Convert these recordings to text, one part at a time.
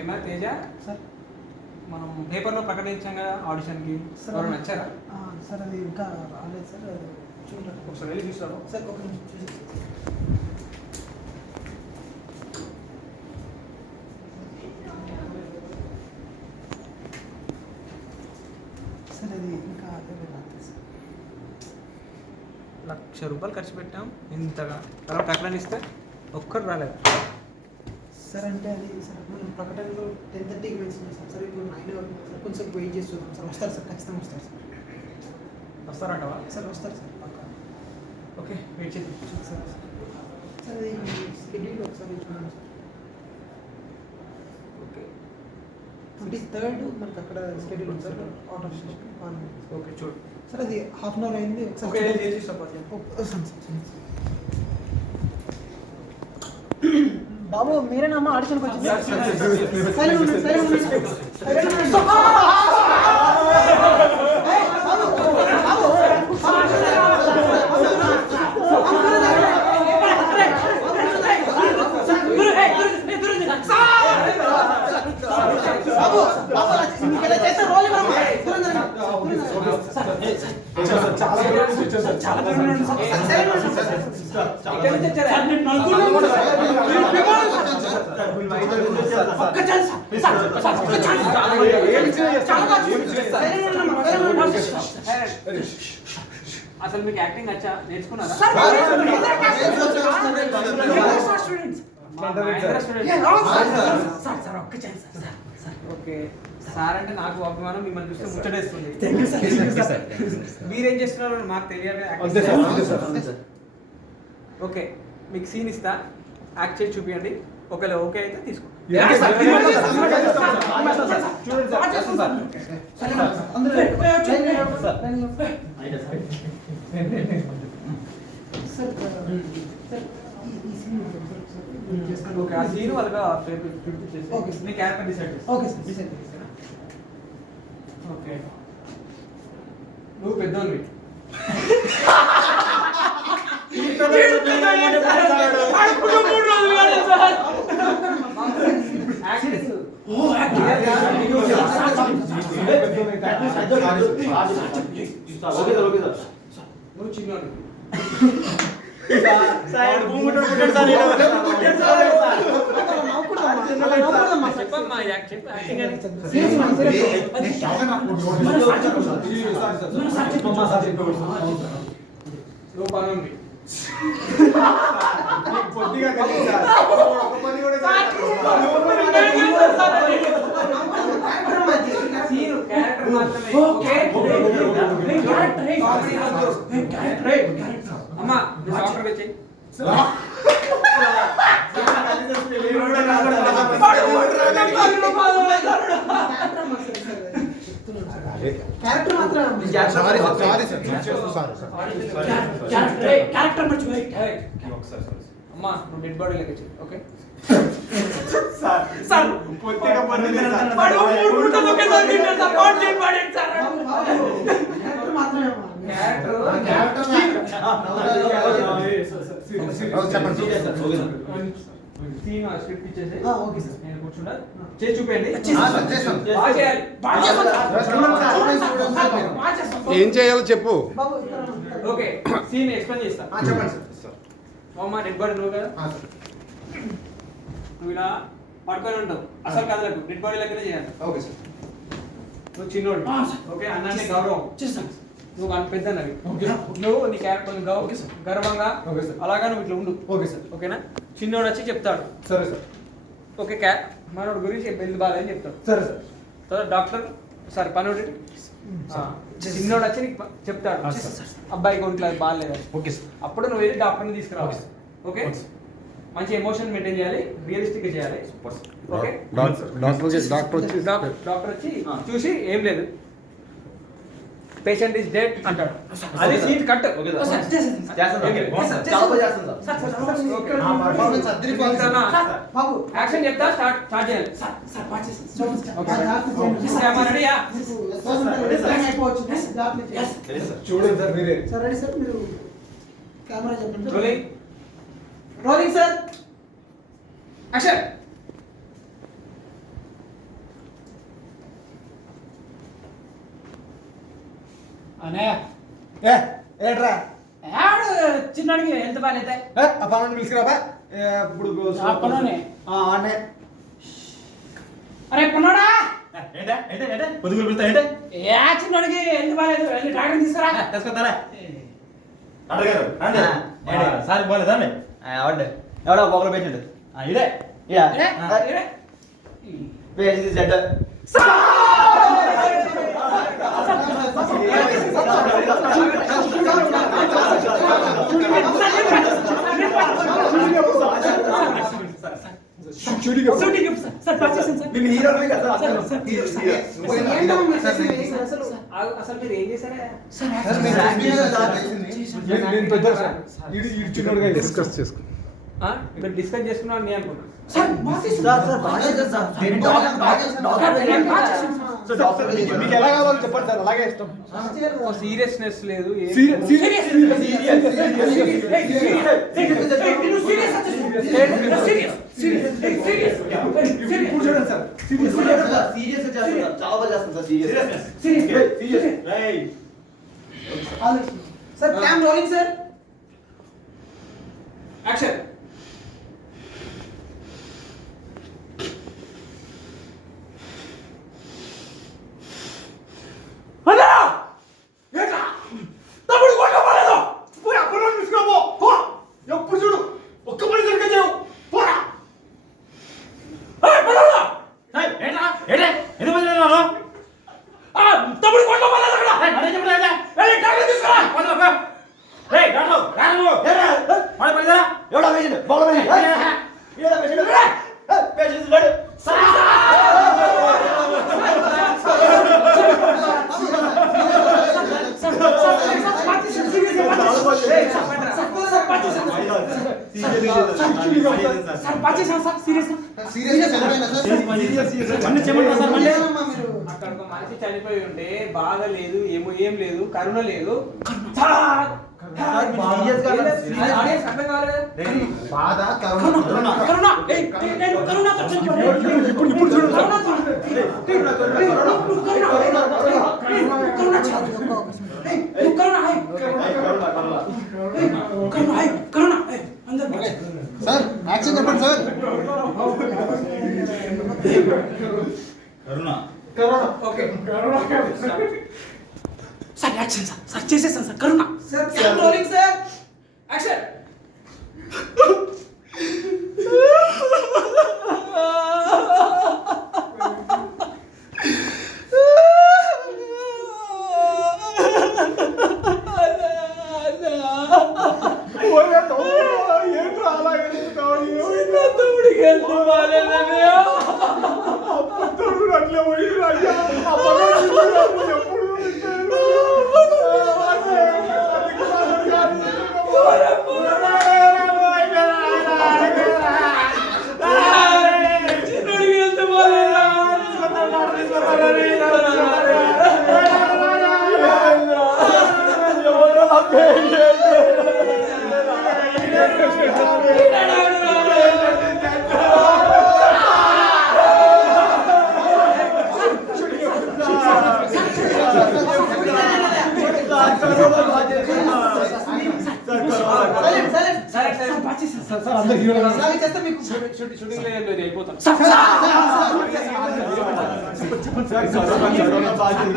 ఏమైనా తేజ? సార్. మనం పేపర్లో ప్రకటించాం కదా ఆడిషన్కి. సార్ ఎవరు నచ్చారా ఆ, సార్ అది ఇంకా రాలేదు సార్ చూడండి ఒకసారి వెళ్ళి చూస్తాను సార్ ఒక నిమిషం చూసి సార్. అది ఇంకా లక్ష రూపాయలు ఖర్చు పెట్టాం. ఇంతగా. తర్వాత ప్రకటనిస్తే ఒక్కరు రాలేదు. సార్ అంటే అది సార్ మనం ప్రకటనలో టెన్ థర్టీకి మెన్షన్ చేస్తాం సార్. ఇప్పుడు నైన్ వరకు సార్. కొంచెం వెయిట్ చేసి చూద్దాం సార్. వస్తారు సార్. ఖచ్చితంగా వస్తారు సార్. వస్తారంటవా? సార్ వస్తారు సార్. పక్కా. ఓకే వెయిట్ చేద్దాం. సార్ సార్ అది షెడ్యూల్ ఒకసారి చూడండి సార్. ఓకే. ట్వంటీ థర్డ్ మనకి అక్కడ షెడ్యూల్ ఉంది sir. Out of station okay చూడు. సార్ అది హాఫ్ అన్ అవర్ అయింది. ఓకే ఒకసారి వెళ్ళి చేసి సపోర్ట్ ఓ- వస్తాను సార్ వస్తాను సార్. బాబు మీరేనమ్మా ఆడిషన్కి వచ్చింది sir, sir, sir, sir, sir, సరే ఉండండి, సరే ఉండండి. సరే ఉండండి. ఏయ్, బాబు, బాబు. బాబు, బాబు, మీకు ఇలా చేస్తే రోల్ ఇవ్వమ్మా. దూరం జరగండి. దూరం జరగండి. చాలా దూరం నుంచి వచ్చారు సార్. చాలా దూరం నుంచి వచ్చారు సార్. సరే ఉండండి, సార్. ఇక్కడి నుంచి వచ్చారా? సరే. అసలు మీకు యాక్టింగ్ వచ్చా నేర్చుకున్నారా? సార్, ఒక్క ఛాన్స్ ఓకే. సార్ అంటే నాకు అభిమానం మిమ్మల్ని చూస్తే ముచ్చటేస్తుంది. మీరేం చేస్తున్నారో మాకు తెలియాలి. ఓకే. మీకు సీన్ ఇస్తా. యాక్ట్ చేసి చూపించండి ఒకవేళ ఓకే అయితే తీసుకో. ఓకే ఆ సీన్ వాళ్ళగా చూపించేసి ఓకే. మీ క్యారెక్టర్ డిసైడ్ చేస్తా ఓకే సార్ డిసైడ్ చేస్తారా? ఓకే నువ్వు పెద్దోనివి. ఓ ఓకే సార్ సార్ నువ్వు చిన్నోడు నవ్వకూడదమ్మా. అలా నవ్వకూడదమ్మా. చెప్పమ్మా యాక్ట్ చెప్పు యాక్టింగ్ అని ఉన్నా, సీరియస్ ఉన్నా. నువ్వు పనుంది పొద్దుగా తెలియదు సార్ ఒక పని కూడా సీన్ క్యారెక్టర్ మాత్రమే ఓకే అమ్మా నువ్వు సాఫ్ట్వేర్ వచ్చేయి క్యారెక్టర్ మాత్రం sorry sir sorry sir sorry character మర్చిపోయి అమ్మా నువ్వు డెడ్ బాడీ లెక్క చెయ్యి ఓకే సార్ సార్ పొద్దుగా పని లేదు సార్ వాడు మూడు గుంటలు ఒకేసారి తింటాడు సార్ పాడు చేయండి వాడేంటి సార్ బాబు, బాబు, క్యారెక్టర్ మాత్రమే అమ్మా. సీన్ స్క్రిప్ట్ ఇచ్చేసి ఆ, ఓకే సార్. నేను కూర్చుంటా చేసి చూపేయండి. ఏం చేయాలో చెప్పు. ఓకే సీన్ ఎక్స్ప్లెయిన్ చేస్తా. ఆ, చెప్పండి సార్. బాడీ నువ్వు కదా? నువ్వు ఇలా పడుకొని ఉంటావు. అసలు కదలకు. డెడ్ బాడీ లెక్కనే చేయాలి. Okay sir. నువ్వు చిన్నోడు. ఓకే అన్నాన్ని గౌరవం. చేస్తాం. సార్. నువ్వు అంత పెద్దనవి ఓకే. నువ్వు నీ క్యారెక్టర్ గర్వంగా ఓకే సార్. అలాగా నువ్వు ఇట్లా ఉండు. Okay sir. ఓకేనా? చిన్నోడు వచ్చి చెప్తాడు. సరే సార్. ఓకే క్యా? మనోడు గురించి హెల్త్ బాగాలని చెప్తాడు. సరే సార్. తర్వాత డాక్టర్ సారీ పనుడు? చిన్నోడు వచ్చి నీకు చెప్తాడు. ఆ, సార్. అబ్బాయి కొడుకులు బాగాలేదు. Okay sir. అప్పుడు నువ్వు వెళ్ళి డాక్టర్ని తీసుకురావాలి. ఓకే. మంచి ఎమోషన్ మెయింటైన్ చేయాలి రియలిస్టిక్ చేయాలి. ఓకే? డాక్టర్ డాక్టర్ వచ్చి చూసి ఏం లేదు. పేషెంట్ ఇస్ డెడ్ అంటాడు అది సీట్ కట్ యాక్షన్ చెప్తా స్టార్ట్ స్టార్ట్ చేయాలి సార్. చూడండి మీరే సార్ రెడీ సార్ మీరు కెమెరా చెప్పండి రోలింగ్ రోలింగ్ సార్ యాక్షన్ అనే. ఏ ఏట్రా ఆడు చిన్నడికి హెల్త్ బాగాలైతే ఆ పనుని పిలుచుకురాబా ఇప్పుడు ఆ పనుని? ఆ, ఆడనే. అరే పన్నోడా? ఏంటే ఏంటే ఏంటే పొద్దుగులు పిలుస్తా ఏంటే ఏ చిన్నడికి హెల్త్ బాగాలేదు. వెళ్ళి డాక్టర్ తీసుకురా. తీసుకొస్తారా? డాక్టర్ గారు రండి. ఆ, ఏంటి? సారి పోలేదా అండి? ఎవడే పెట్టిండు ఇదే షూటింగ్ సార్, సార్ పాస్ చేసాను సార్ నేను హీరోనే కదా సార్, సార్? అసలు అసలు మీరు ఏం చేశారా డిస్కస్ చేసుకో ఆ? మీరు డిస్కస్ చేసుకున్నాను నేను అనుకున్నా సార్ పాస్ చేసాను సార్ సార్ బాగా చేశారు సార్ నేను డాక్టర్ బాగా చేశాను డాక్టర్ సో డాక్టర్ మీకు ఎలా కావాలో చెప్పండి సార్ అలాగే ఇష్టం సీరియస్నెస్ లేదు ఏం సీరి- లేదు. సీరియస్ సీరియస్ చేస్తారు చాలా బాగా చేస్తాను సార్ సీరియస్ రేయ్ sir cam rolling sir action అన్నా ఏంట్రా తమ్ముడు కొట్టబడలేదు పోరా పొలం తీసుకురా పో ఎప్పుడు చూడు ఒక్క పని సరిగ్గా చేయవు పోరా ఏయ్ పడవలా ఏయ్, ఏంట్రా ఏంటే ఎందుకు బయలుదేరారు ఆ తమ్ముడు కొట్టబడలేదు అక్కడ ఏయ్, మరే చెప్పలేదు వెళ్ళి డాక్టర్ తీసుకురా పోతా పో. రేయ్ డాక్టర్ రాను నువ్వు మరే బయలుదేరా ఎవడా పేషెంట్ బొక్కలు పేషెంట్ ఏడా పేషెంట్ పేషెంట్ లేడు sir pass sir sir serious మళ్ళీ చెప్పండి సార్ మళ్ళీ అక్కడ ఒక మనిషి చనిపోయి ఉంటే బాధ లేదు ఏమో ఏం లేదు కరుణ లేదు బాధ కరుణ కరుణ ఇప్పుడు ఇప్పుడు చూడు కరుణ కరుణ కరుణ సార్ యాక్షన్ చెప్పండి sir? Karuna. Okay. Sir action sir. Sir చేసేసాను sir. Karuna. Sir rolling sir. Action సరే సార్ పాస్ చేసాను సార్. చేస్తే మీకు షూటింగ్ షూటింగ్లో మీరు వెళ్ళిపోతాం సార్, సార్, పాస్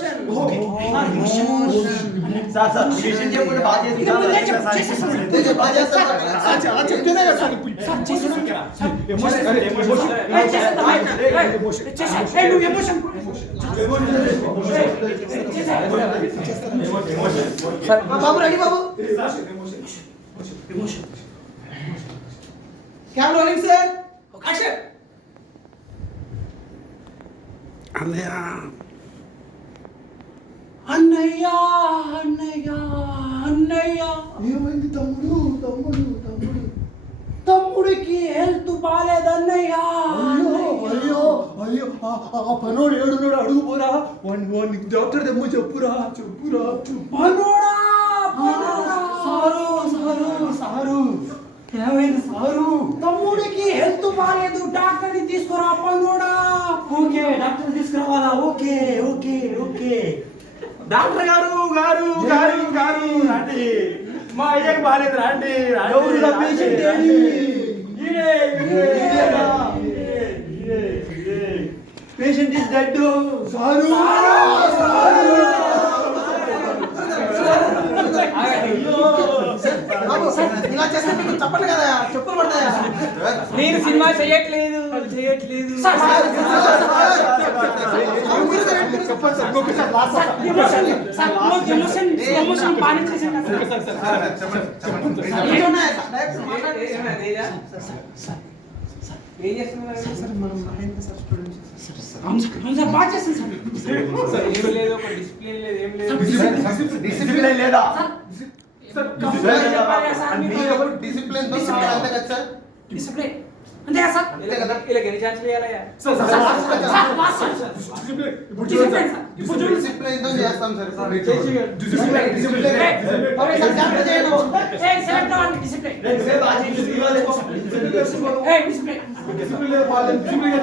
చేసాను సార్. మీరు ఏం చేస్తున్నారు థియేటర్ ఆడియన్స్ అర్థం కావాలి ఒక మోషన్ లేదు ఎమోషన్ లేదు ఏం లేదు అది కనిపించాలి కదా ఇప్పుడు అర్థమైంది సార్ సార్ సార్ పేషెంట్ చెప్పుకుంటే బాగా చేసి ఇది ముందే చెప్పు, చేసేసాను. బాగా చేస్తారు అలా చెప్తేనే కదా సార్ సార్ చేసేసాను. ఎమోషన్ ఎమోషన్ ఏయ్, చేసేద్దాం, ఏయ్, ఏయ్, చేసే. ఏయ్, నువ్వు ఎమోషన్ బాబు రెడీ బాబు క్యామ్ రోలింగ్ సార్ యాక్షన్ అన్నయ్య అన్నయ్య అన్నయ్య. అన్నయ్య ఏమైంది తమ్ముడు? తమ్ముడు తమ్ముడు. తమ్ముడికి హెల్త్ బాగాలేదన్నయ్య అయ్యో అయ్యో అయ్యో ఆ పనోడు ఏడున్నాడు అడుగు పోరా. వాడిని వాడిని డాక్టర్ దమ్ము చెప్పురా చెప్పురా మనోడా సారు సారు సారు. ఏమైంది సారు? తమ్ముడికి హెల్త్ బాగాలేదు డాక్టర్ని తీసుకురా పనుడా. Okay doctor తీసుకురావాలా? Okay okay okay. Doctor గారు గారు గారు గారు రండి. మా అయ్యకి బాగాలేదు రండి ఈడే, ఈడే. Patient is dead sir. ఇలా చేస్తే మీకు చప్పట్లు కదా చెప్పులు పడతాయా? నేను సినిమా చేయట్లేదు చేయట్లేదు. చెప్పండి sir last sir emotion sir emotion పాని? డైరెక్ట్ మాట్లాడండి. ఏం చేస్తున్నారు సార్ మనం మహేంద్ర సార్ స్టూడెంట్స్ అవును సార్ అవును సార్ బాగా చేస్తాను సార్ ఏం లేదు ఒక డిసిప్లిన్ లేదు ఏం లేదు డిసిప్లిన్ లేదా కంప్లైంట్ చెప్పాలి సార్ మీకు. మీరు డిసిప్లిన్తో Discipline. అంతే కదా సార్ డిసిప్లిన్ అంతే కదా సార్ ఇలా ఎన్ని ఛాన్సులు ఇవ్వాలయ్యా sir sir sir sir last sir ఇప్పుడు చూడండి డిసిప్లిన్ సార్ ఇప్పుడు చూడండి డిసిప్లిన్తో చేస్తాం sir discipline discipline okay sir capture చేయండి ఏ సెలెక్ట్ అవ్వండి డిసిప్లిన్ ఏ డిసిప్లిన్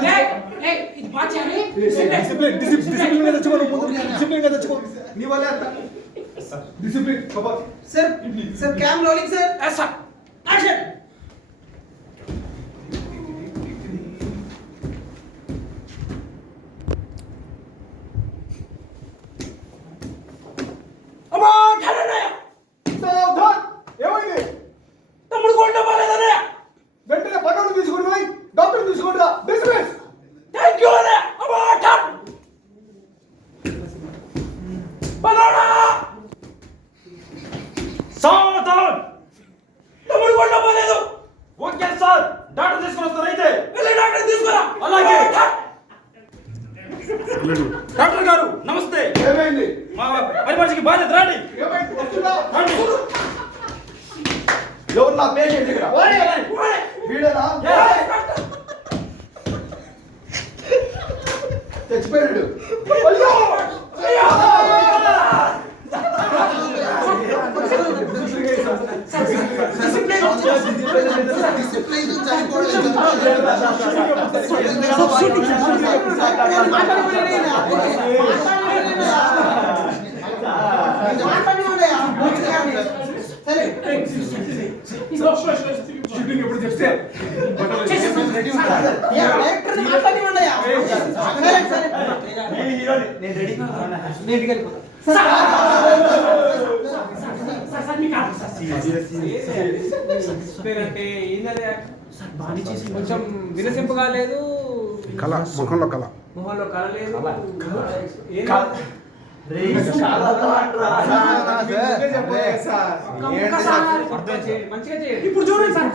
ఏ ఏ ఇది బాగా చేయాలి డిసిప్లిన్ డిసిప్లిన్గా తెచ్చుకో ముందు డిసిప్లిన్గా తెచ్చుకో నీ వల్లే అంత డిసిప్లిన్ బాబా sir sir cam rolling sir yes sir action అమ్మా ఠానన్నయ్య సావధాన్ ఏమైంది తమ్ముడు కొండ బాలేదన్నయ్య వెంటనే పనులు తీసుకుని పోయి డాక్టర్ తీసుకుని రా డిస్మిస్ థ్యాంక్ యూ అన్నయ్య అమ్మా ఠాన్ బనానా సావధాన్ తమ్ముడు కొండ బాలేదు ఓకే సార్ డాక్టర్ తీసుకొని వస్తారు అయితే వెళ్ళి డాక్టర్ తీసుకురా అలాగే. డాక్టర్ గారు నమస్తే. ఏమైంది? మా పని మనిషికి బాధ్యత రండి. ఎవరు నా పేషెంట్. వీడనా? డాక్టర్. చచ్చిపోయాడు. అయ్యో! అయ్యో! డిసిప్లిన్తో చెప్తే సార్, సార్, మీకు కాదు, సార్. డిసిప్లిన్ అంటే ఏంటది కొంచెం వినసింపు కాలేదు కళ ముఖంలో కళ మొహంలో కళ లేదు ఇప్పుడు చూడండి సార్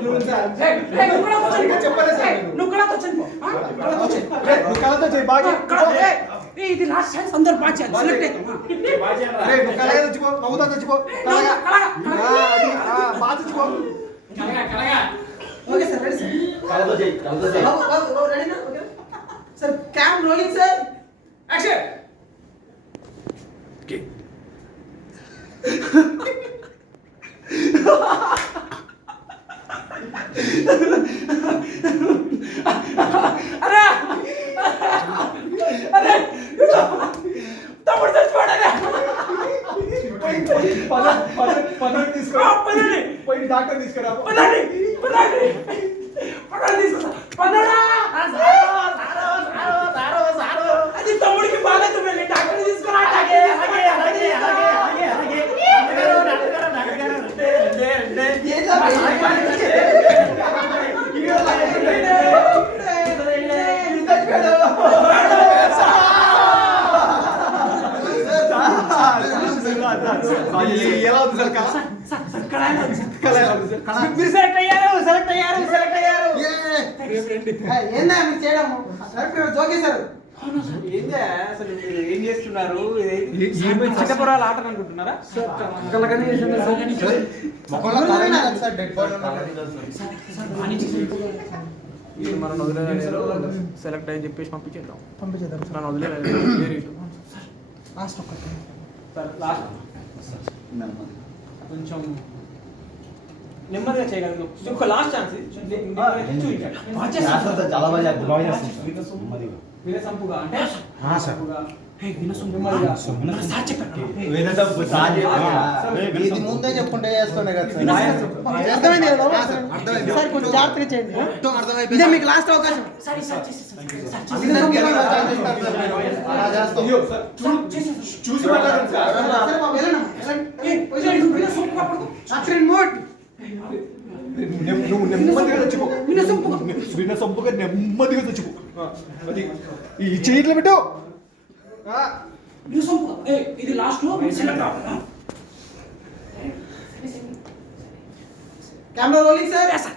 నువ్వు. చెప్పలేదు నువ్వు? కళతో కళతో చేయి బాగా ఇక్కడ- ఏయ్, ఏయ్, ఇది లాస్ట్ ఛాన్స్ అందరూ బాగా చేయాలి సెలెక్ట్ అవుతాం. అరే నువ్వు కళగా తెచ్చుకో నవ్వుతా తెచ్చుకో కళగా కలగా, ఆ, అది, ఆ, బాగా తెచ్చుకో ఓకే సార్ రెడీ సార్ కలతో చేయి కలతో చేయి బాబు బాబు బాబు రెడీనా okay sir cam rolling sir action అరే అరే తమ్ముడు చచ్చిపోయాడు పనులు తీసుకో పదండి పోయి డాక్టర్ తీసుకురా పదండి పదండి పదండి తీసుకొస్తా పదరా అది తమ్ముడికి బాగాలేదు వెళ్ళి డాక్టర్ తీసుకురా అలాగే అలాగే అలాగే అలాగే అలాగే ఏం సార్ ఎలా ఉంది సార్ కళ సార్ సార్ కళ ఎలా ఉంది సార్? కళ ఎలా ఉంది సార్ కళ మీరు సెలెక్ట్ అయ్యారు సెలెక్ట్ అయ్యారు సెలెక్ట్ అయ్యారు ఏందా మీరు చేయడము సార్ జోకేశారు ఏందే? అసలు మీరు ఏం చేస్తున్నారు? చిన్నపురాల ఆటలు అనుకుంటున్నారా? మనం వదిలేదు సెలెక్ట్ అయ్యి చెప్పేసి పంపించేద్దాం. పంపించేద్దాం నన్ను వదిలేదు. లాస్ట్ లాస్ట్ కొంచెం నెమ్మదిగా చేయగలరు. ఒక లాస్ట్ ఛాన్స్ చాలా వినసంపుగా అంటే ఆ, సార్. సంపుగా, ముందే చెప్పుకుంటే చేస్తుండే కదా జాగ్రత్తగా చేయండి. ఇదే మీకు లాస్ట్ అవకాశం చూసి నువ్వు నెమ్మదిగా చచ్చిపో వినసొంపుగా. వినసొంపుగా నెమ్మదిగా చచ్చిపో ఈ చేయిట్లో పెట్టు. ఇది last camera rolling sir? Action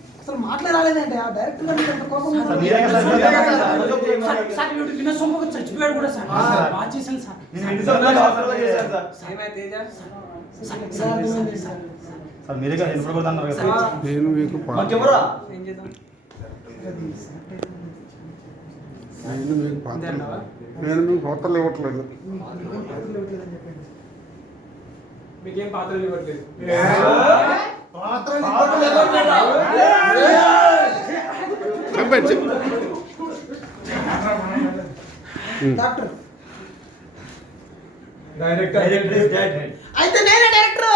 రాలేదండి ఆ డైరెక్ట్గా మీకు అంత కోపం సార్, చచ్చిపోయాడు కూడా సార్ బాగా చేశాను సార్ నేను సార్. మీరే కదా అన్నారు కదా మీకు నేను మీకు పాత్రలు నేను మీకు పాత్రలు ఇవ్వట్లేదు మీకు పాత్రలు ఇవ్వట్లేదు. డైరెక్టర్. అయితే నేనే డైరెక్టర్.